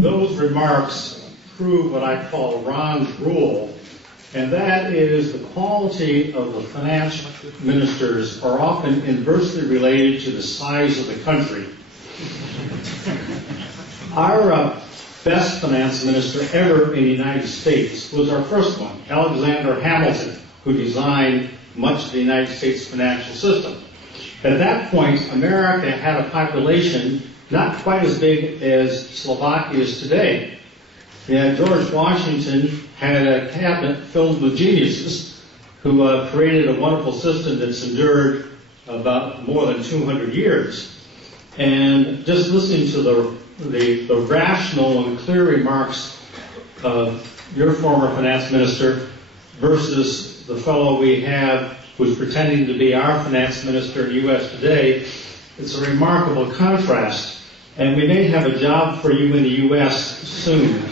those remarks prove what I call Ron's rule, and that is the quality of the finance ministers are often inversely related to the size of the country. Our best finance minister ever in the United States was our first one, Alexander Hamilton, who designed much of the United States financial system. At that point, America had a population not quite as big as Slovakia is today. Yeah, George Washington had a cabinet filled with geniuses who created a wonderful system that's endured about more than 200 years. And just listening to the rational and clear remarks of your former finance minister versus the fellow we have who's pretending to be our finance minister in the U.S. today, it's a remarkable contrast. And we may have a job for you in the U.S. soon.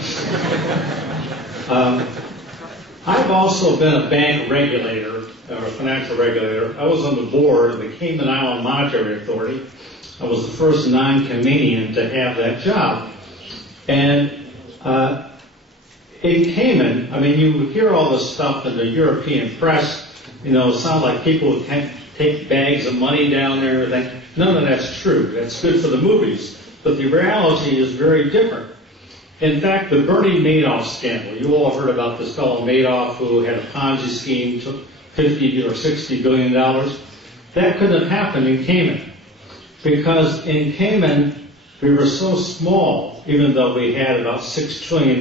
I've also been a bank regulator, or a financial regulator. I was on the board of the Cayman Island Monetary Authority. I was the first non-Caymanian to have that job. And in Cayman, I mean, you hear all this stuff in the European press. You know, it sounds like people can't take bags of money down there and everything. None of that's true. That's good for the movies. But the reality is very different. In fact, the Bernie Madoff scandal, you all heard about this fellow Madoff who had a Ponzi scheme, took $50 or $60 billion. That couldn't have happened in Cayman. Because in Cayman, we were so small, even though we had about $6 trillion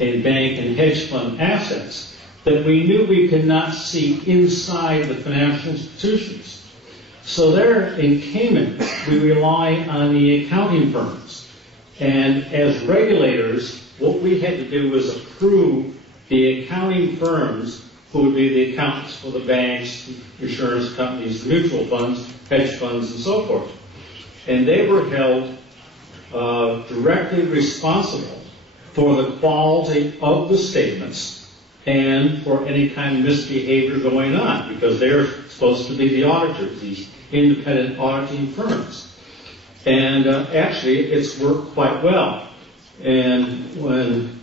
in bank and hedge fund assets, that we knew we could not see inside the financial institutions. So there in Cayman, we rely on the accounting firms. And as regulators, what we had to do was approve the accounting firms who would be the accountants for the banks, insurance companies, mutual funds, hedge funds, and so forth. And they were held directly responsible for the quality of the statements and for any kind of misbehavior going on, because they're supposed to be the auditors, these independent auditing firms. And actually, it's worked quite well. And when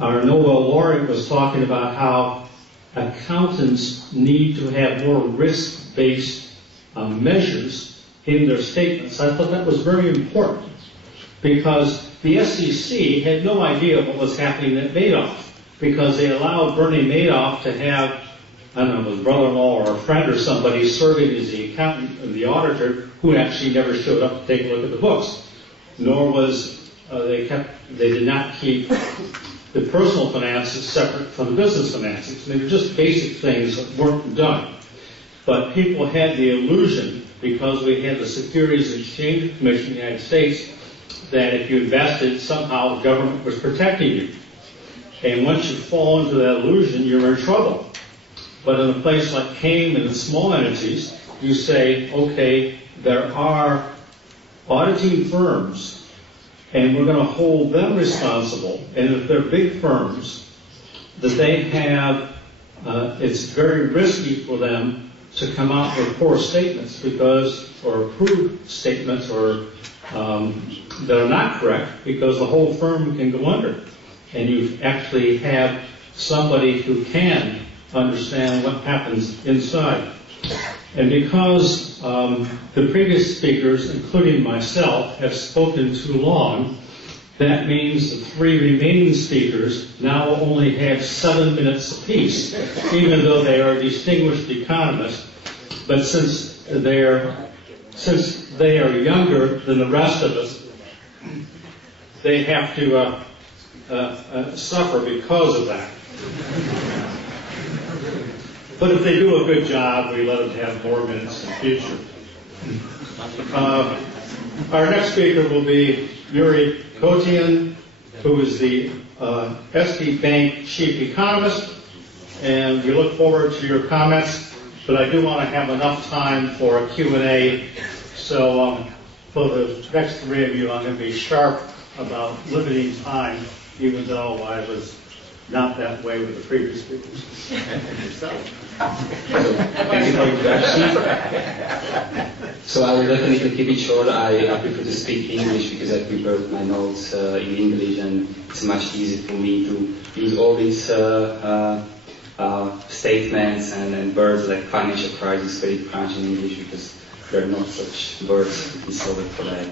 our Nobel laureate was talking about how accountants need to have more risk-based measures in their statements, I thought that was very important, because the SEC had no idea what was happening at Madoff, because they allowed Bernie Madoff to have, I don't know, his brother-in-law or a friend or somebody serving as the accountant and the auditor, who actually never showed up to take a look at the books. Nor was they did not keep the personal finances separate from the business finances. They were just basic things that weren't done. But people had the illusion, because we had the Securities and Exchange Commission in the United States, that if you invested, somehow the government was protecting you. And once you fall into that illusion, you're in trouble. But in a place like Cayman and small entities, you say, okay, there are auditing firms, and we're going to hold them responsible. And if they're big firms, that they have, it's very risky for them to come out with poor statements or approved statements that are not correct, because the whole firm can go under. And you actually have somebody who can understand what happens inside. And because the previous speakers, including myself, have spoken too long, that means the three remaining speakers now only have 7 minutes apiece, even though they are distinguished economists. But since they are younger than the rest of us, they have to suffer because of that. But if they do a good job, we let them have more minutes in the future. Our next speaker will be Yuri Kotian, who is the SD Bank chief economist, and we look forward to your comments, but I do want to have enough time for a Q&A, so for the next three of you, I'm going to be sharp about limiting time, even though I was not that way with the previous speakers. Thank you for the introduction. So I will definitely keep it short. I prefer to speak English because I prepared my notes in English, and it's much easier for me to use all these statements and words like financial crisis, credit crunch in English, because there are not such words in Slovak for that.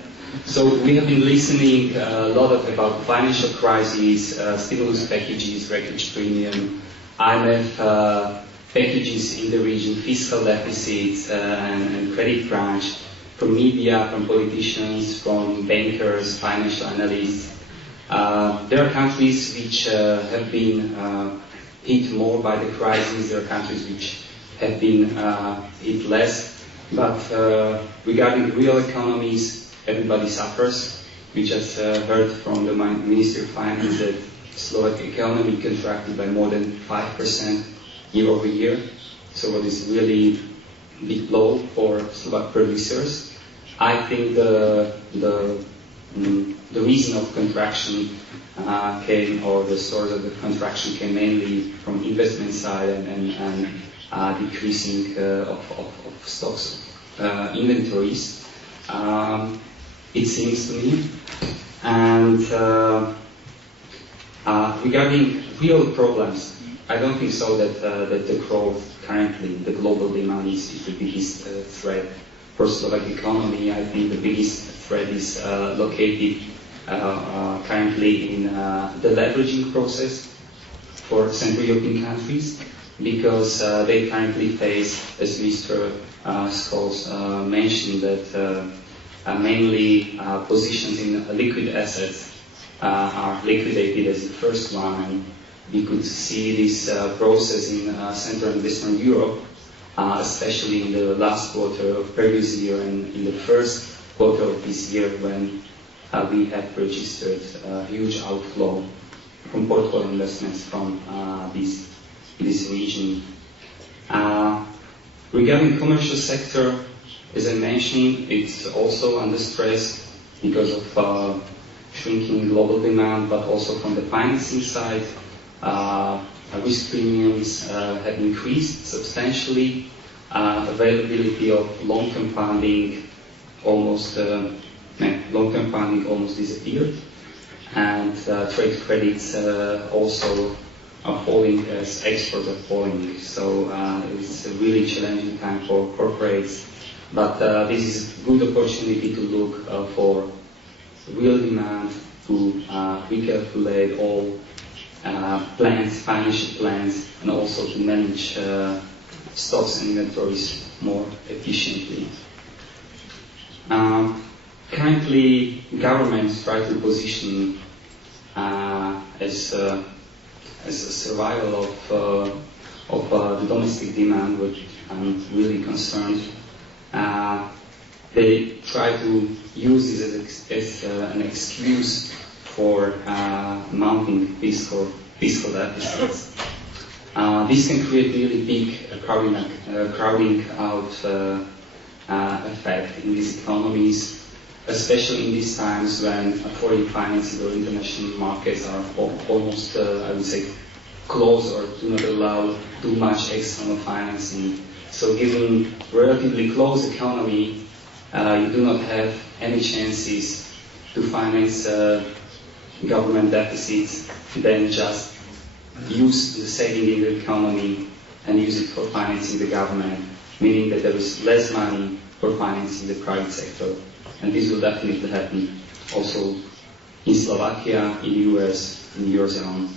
So we have been listening a lot about financial crisis, stimulus packages, wreckage premium, IMF packages in the region, fiscal deficits, and credit crunch, from media, from politicians, from bankers, financial analysts. There are countries which have been hit more by the crisis. There are countries which have been hit less. But regarding real economies, everybody suffers. We just heard from the Ministry of Finance that Slovak economy contracted by more than 5% year-over-year. So what is really big blow for Slovak producers. I think the reason of contraction came, or the source of the contraction came mainly from investment side and decreasing of stocks, inventories. It seems to me. And regarding real problems, I don't think so that the growth currently, the global demand is the biggest threat for Slovak economy. I think the biggest threat is located currently in the leveraging process for Central European countries, because they currently face, as Mr. Scholes mentioned, that mainly positions in liquid assets are liquidated as the first one, and we could see this process in Central and Western Europe, especially in the last quarter of previous year and in the first quarter of this year, when we have registered a huge outflow from portfolio investments from this region. Regarding commercial sector, as I mentioned, it's also under stress because of shrinking global demand, but also from the financing side. Risk premiums have increased substantially. Availability of long-term funding almost disappeared, and trade credits also are falling as exports are falling. So it's a really challenging time for corporates. But this is a good opportunity to look for real demand, to recalculate all plans, financial plans, and also to manage stocks and inventories more efficiently. Currently, governments try to position as a survival of the domestic demand, which I'm really concerned. They try to use this as an excuse for mounting fiscal deficits. This can create really big crowding out effect in these economies, especially in these times when foreign financing or international markets are almost, I would say, closed or do not allow too much external financing. So given relatively closed economy, you do not have any chances to finance government deficits, then just use the saving in the economy and use it for financing the government, meaning that there is less money for financing the private sector. And this will definitely happen also in Slovakia, in the US, in the Eurozone.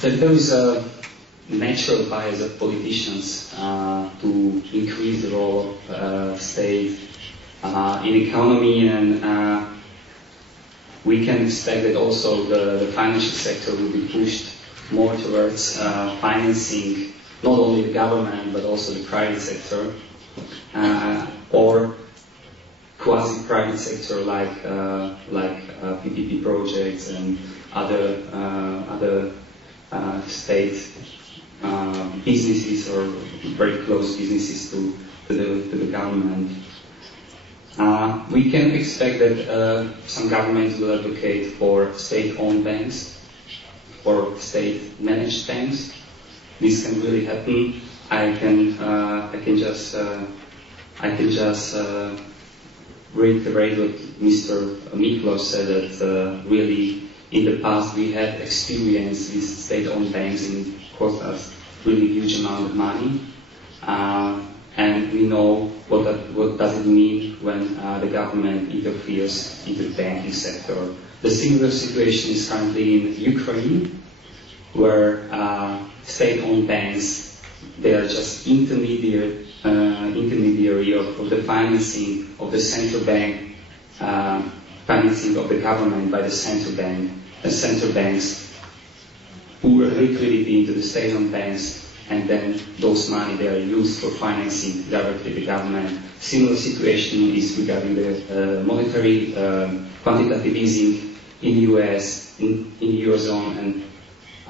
There is a natural bias of politicians to increase the role of state in economy, and we can expect that also the financial sector will be pushed more towards financing not only the government but also the private sector, or quasi-private sector like PPP projects and other state businesses or very close businesses to the government. We can expect that some governments will advocate for state-owned banks or state-managed banks. This can really happen. I can just reiterate what Mr. Miklos said, that really in the past we had experience with state-owned banks and it cost us really huge amount of money, and we know what does it mean when the government interferes into the banking sector. The similar situation is currently in Ukraine, where state-owned banks, they are just intermediary of the financing of the central bank, financing of the government by the central bank. The central banks pour liquidity into the state-owned banks, and then those money they are used for financing directly the government. Similar situation is regarding the monetary quantitative easing in the US, in Eurozone, and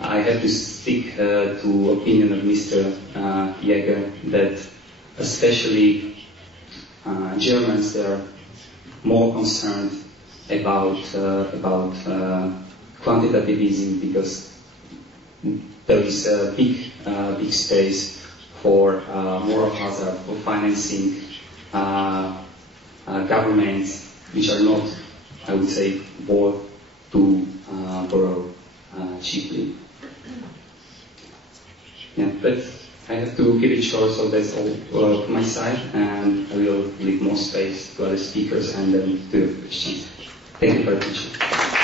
I have to stick to opinion of Mr. Jäger that especially Germans, they are more concerned about quantitative easing, because there is a big space for moral hazard, for financing governments which are not, I would say, worth to borrow cheaply. Yeah, but I have to keep it short, so that's all from my side, and I will leave more space to other speakers and then to your questions. Thank you very much.